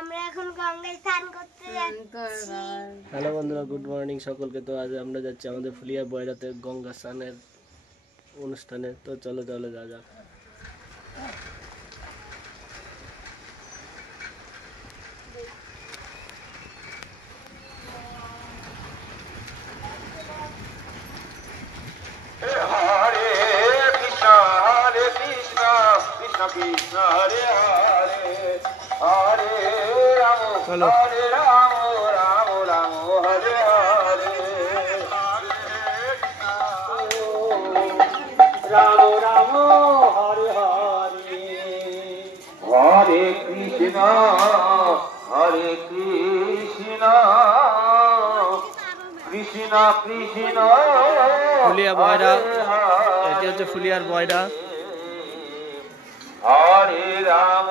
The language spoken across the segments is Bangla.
আমরা এখন গঙ্গায় স্নান করতে যাচ্ছি। হ্যালো বন্ধুরা, গুড মর্নিং সকলকে। তো আজ আমরা যাচ্ছি আমাদের ফুলিয়া বয়রাতে গঙ্গা স্নানের অনুষ্ঠানে। তো চলো চলো যা যাক। কৃষ্ণ হরে হরে হরে রাম হরে রাম রাম রাম হরে হরে রাম রাম হরে হরে হরে কৃষ্ণ কৃষ্ণ কৃষ্ণ ফুলিয়া বয়রা, এটি হচ্ছে ফুলিয়ার বয়রা। হরে রাম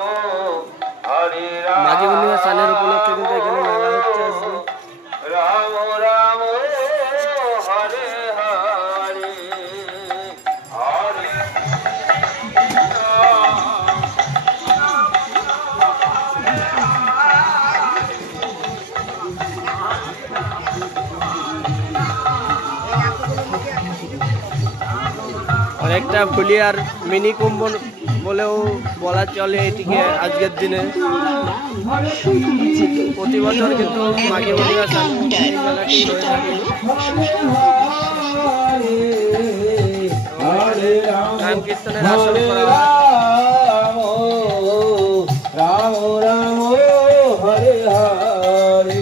হরে রাম মাঘী পূর্ণিমা স্নানের উপলক্ষে কিন্তু এখানে মেলা হচ্ছে আজকে। রাম রাম হরে হরে হরে অনেকটা ফুলিয়ার মিনি কুম্ভ বলেও বলা চলে এটিকে আজকের দিনে। প্রতি বছর কিন্তু মাঘী পূর্ণিমা স্নান এই মেলাটি হয়ে থাকে। গান কীর্তনের আসর করা হয়। রাম রাম হরে হরে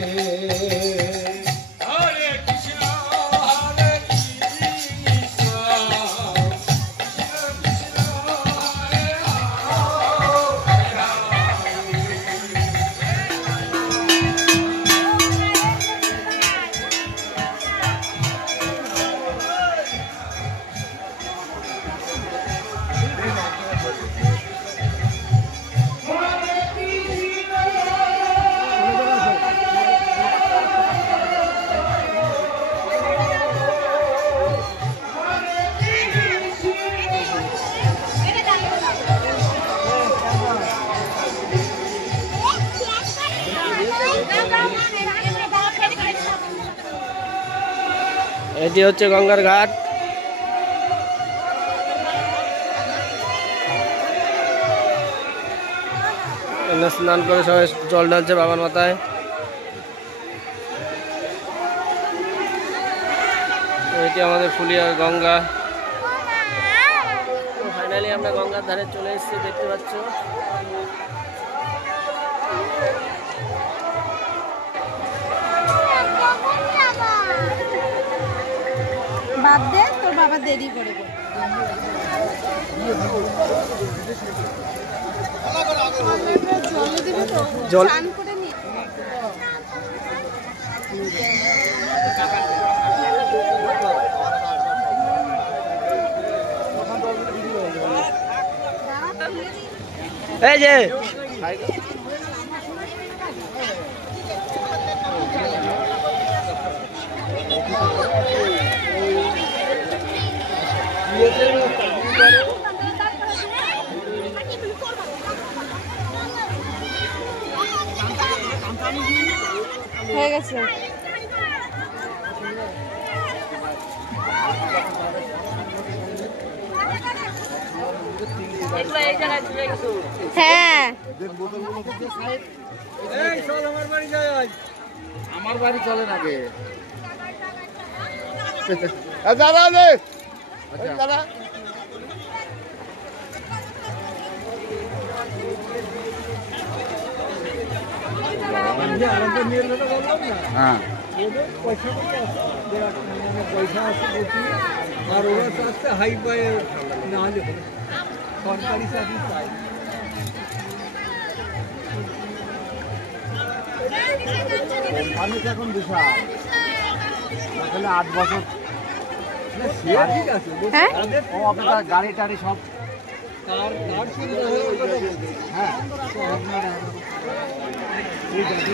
এটি হচ্ছে গঙ্গার ঘাট। স্নান করে সবাই জল ঢালছে বাবার মাথায়। এটি আমাদের ফুলিয়ার গঙ্গা। ফাইনালি আমরা গঙ্গার ধারে চলে এসেছি, দেখতে পাচ্ছ। বাদ দে, তোর বাবা দেরি করে জল স্নান করে নি। এই যে হয়ে গেছে। হ্যাঁ আমার বাড়ি চলে নাকি দাদা হ্যাঁ পয়সা আছে প্রচুর, আর ওরা তো আসতে হাই পায় না হলে সরকারি চাকরি পায়। মানুষ এখন বিশাল আসলে 8 বছর ঠিক আছে, হ্যাঁ ও আপনার গাড়ি টাড়ি সব তার সুবিধা হয়ে হ্যাঁ ঠিক আছে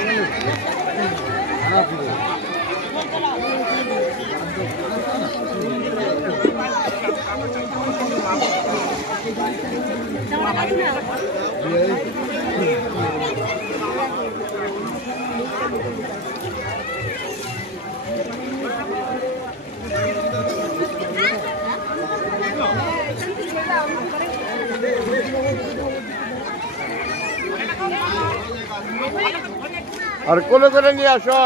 আর কোলে করে নিয়ে আসো।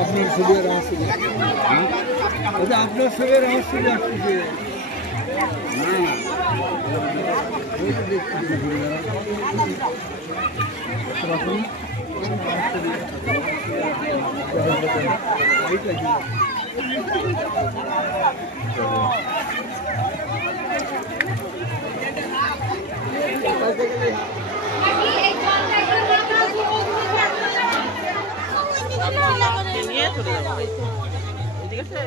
আপনার শরীরের আসছে, আপনার শরীরের আসছে আসছে। নিয়ে চলে যাবো। ঠিক আছে।